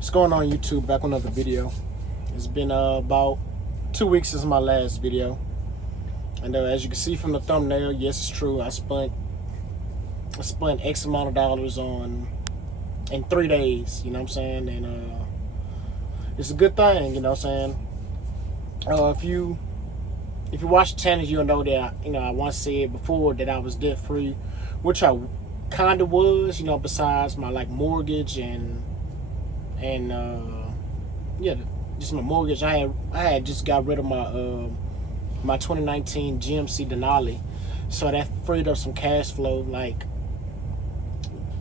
What's going on YouTube? Back on another video. It's been about 2 weeks since my last video. And as you can see from the thumbnail, yes, it's true. I spent X amount of dollars in 3 days, you know what I'm saying? And it's a good thing, you know what I'm saying? If you watch the channel, you'll know that I once said before that I was debt free, which I kind of was, besides my mortgage and yeah, just my mortgage. I had just got rid of my 2019 GMC Denali, so that freed up some cash flow. Like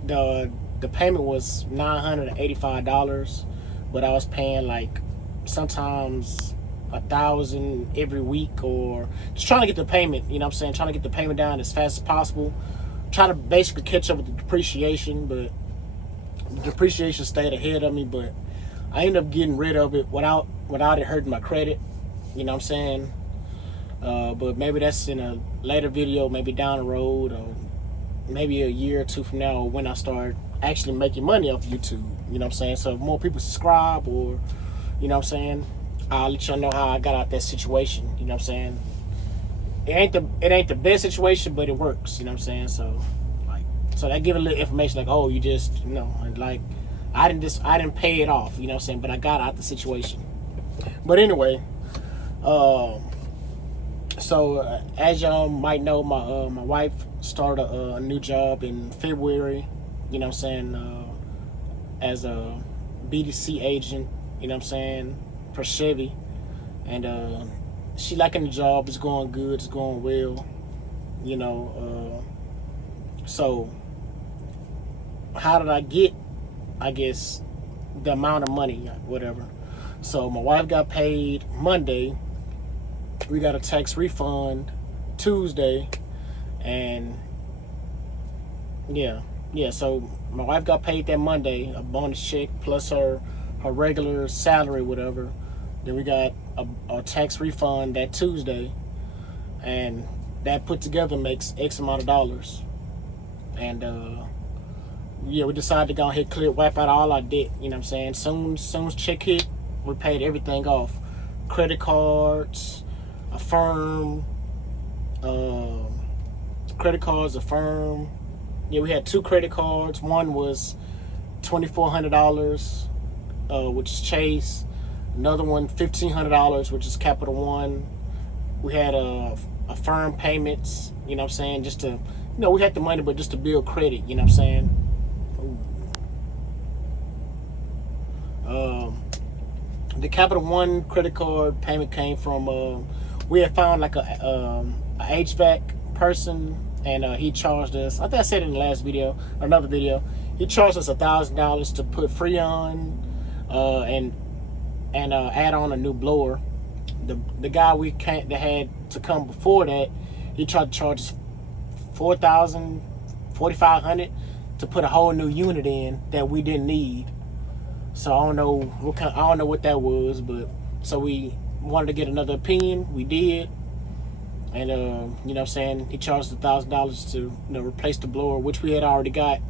the payment was $985, but I was paying like sometimes $1,000 every week, or just trying to get the payment, trying to get the payment down as fast as possible, trying to basically catch up with the depreciation. But the depreciation stayed ahead of me, but I ended up getting rid of it without it hurting my credit, but maybe that's in a later video, maybe down the road, or maybe a year or two from now, when I start actually making money off YouTube, so if more people subscribe, or I'll let y'all know how I got out that situation. It ain't the best situation, but it works. So that give a little information, like, oh, you just like I didn't pay it off, but I got out the situation. But anyway, so as y'all might know, my wife started a new job in February, as a BDC agent, for Chevy, and she liking the job. It's going good, it's going well, so how did I get, I guess, the amount of money, whatever? So my wife got paid Monday, we got a tax refund Tuesday, and yeah, so my wife got paid that Monday, a bonus check plus her regular salary, whatever. Then we got a tax refund that Tuesday, and that put together makes X amount of dollars. And yeah, we decided to go ahead and wipe out all our debt, Soon as check hit, we paid everything off. Credit cards, Affirm, credit cards, Affirm. Yeah, we had 2 credit cards. One was $2,400, which is Chase. Another one, $1,500, which is Capital One. We had Affirm payments, just to, we had the money, but just to build credit, the Capital One credit card payment came from, we had found like a HVAC person, and he charged us, I think I said it in the last video, another video, he charged us $1,000 to put Freon and add on a new blower. The guy that had to come before that, he tried to charge us $4,500 to put a whole new unit in that we didn't need. So I don't know what that was, but so we wanted to get another opinion. We did, and he charged $1,000 to replace the blower, which we had already got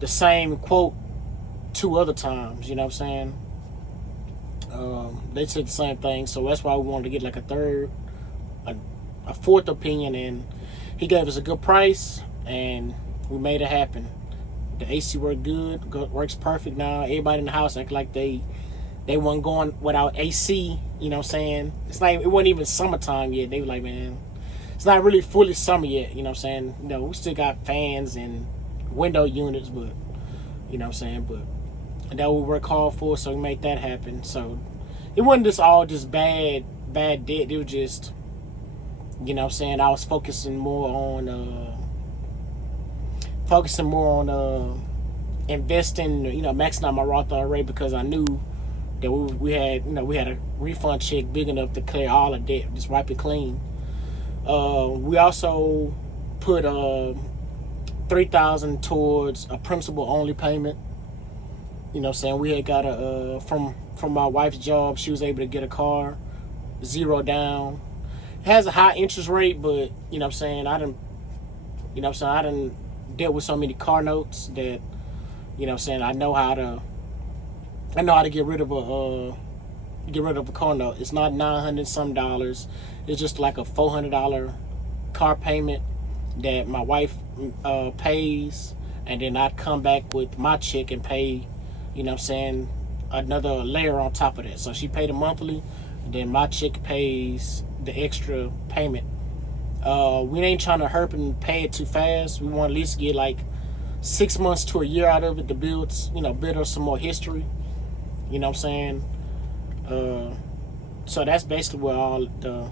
the same quote 2 other times. They said the same thing, so that's why we wanted to get like a fourth opinion, and he gave us a good price, and we made it happen. The AC worked good, works perfect now. Everybody in the house act like they weren't going without AC. It's not. It wasn't even summertime yet. They were like, man, it's not really fully summer yet. We still got fans and window units, but but that we work hard for, so we made that happen. So it wasn't just all just bad debt. It was just, I was focusing more on investing, maxing out my Roth IRA, because I knew that we had a refund check big enough to clear all the debt, just wipe it clean. We also put $3,000 towards a principal only payment. We had got from my wife's job, she was able to get a car, 0 down. It has a high interest rate, but I didn't dealt with so many car notes that I know how to I know how to get rid of a car note. It's not $900 some dollars. It's just like a $400 car payment that my wife pays, and then I come back with my check and pay, you know what I'm saying, another layer on top of that. So she paid a monthly, and then my check pays the extra payment. We ain't trying to hurp and pay it too fast. We want to at least get like 6 months to a year out of it to build, build up some more history. You know what I'm saying? So that's basically where all the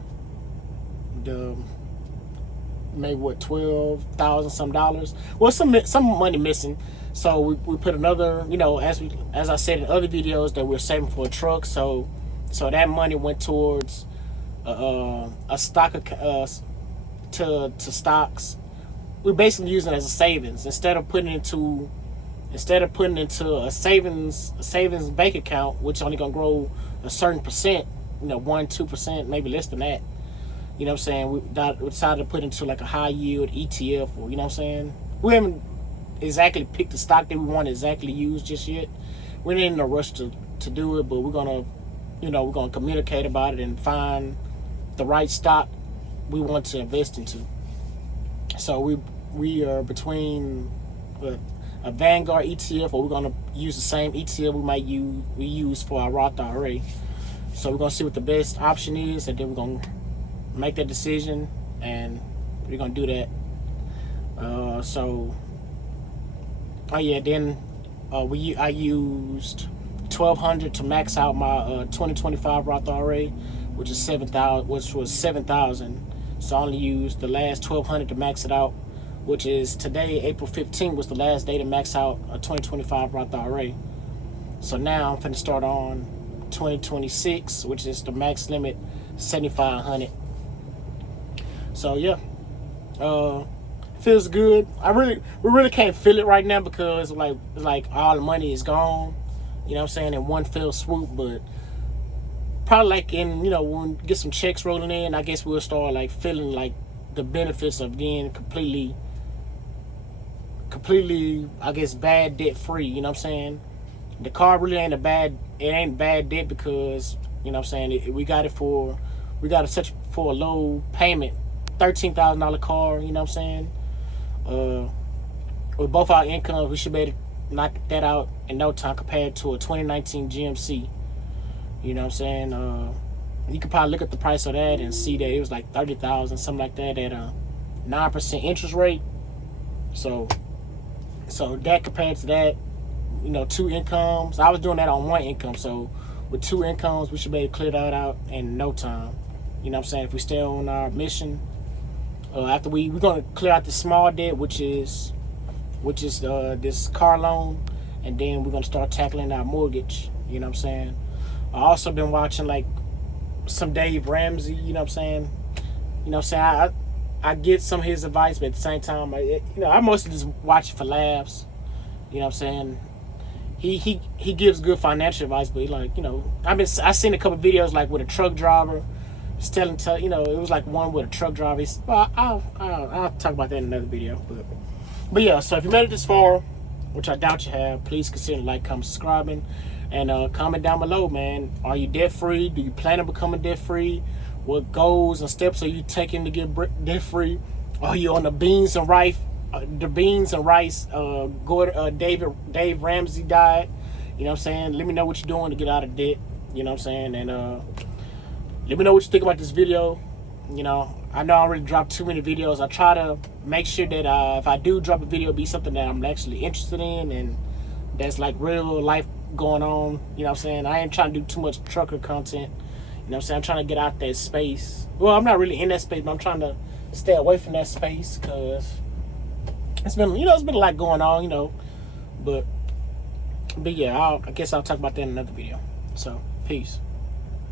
maybe what, $12,000 some dollars. Well, some money missing. So we put another, as I said in other videos, that we're saving for a truck. So that money went towards a stock to stocks. We're basically using it as a savings instead of putting it into a savings bank account, which only gonna grow a certain percent, 1-2%, maybe less than that. You know what I'm saying? We decided to put into like a high yield ETF, or, you know what I'm saying? We haven't exactly picked the stock that we want to exactly use just yet. We're not in a rush to do it, but we're gonna communicate about it and find the right stock we want to invest into. So we are between a Vanguard ETF, or we're gonna use the same ETF we use for our Roth IRA. So we're gonna see what the best option is, and then we're gonna make that decision, and we're gonna do that. I used $1,200 to max out my 2025 Roth IRA, which was $7,000. So I only used the last $1,200 to max it out, which is today, April 15th, was the last day to max out a 2025 Roth IRA. So now I'm finna start on 2026, which is the max limit, $7,500. So yeah, feels good. We really can't feel it right now because it's like all the money is gone. You know what I'm saying, in one fell swoop. But probably like when we get some checks rolling in, I guess we'll start like feeling like the benefits of being completely, I guess, bad debt free. You know what I'm saying? The car really ain't bad debt because, you know what I'm saying, we got it for a low payment, $13,000 car. You know what I'm saying? With both our incomes, we should be able to knock that out in no time compared to a 2019 GMC. You know what I'm saying? You could probably look at the price of that and see that it was like $30,000, something like that, at a 9% interest rate. So that compared to that, 2 incomes. I was doing that on 1 income. So with 2 incomes, we should be able to clear that out in no time. You know what I'm saying? If we stay on our mission, after we're gonna clear out the small debt, which is this car loan, and then we're gonna start tackling our mortgage. You know what I'm saying? I also been watching like some Dave Ramsey. You know what I'm saying? I get some of his advice, but at the same time, I mostly just watch it for laughs. You know what I'm saying? He gives good financial advice, but I seen a couple of videos like with a truck driver. It was like one with a truck driver. I'll talk about that in another video. But yeah, so if you made it this far, which I doubt you have, please consider like, comment, subscribing, and comment down below, man. Are you debt free? Do you plan on becoming debt free? What goals and steps are you taking to get debt free? Are you on the beans and rice? Dave Ramsey diet. You know what I'm saying? Let me know what you're doing to get out of debt. You know what I'm saying? And let me know what you think about this video. I know I already dropped too many videos. I try to make sure that if I do drop a video, it'll be something that I'm actually interested in and that's like real life going on. You know what I'm saying? I ain't trying to do too much trucker content. You know what I'm saying? I'm trying to get out that space. Well, I'm not really in that space, but I'm trying to stay away from that space because it's been a lot going on, But yeah, I guess I'll talk about that in another video. So, peace.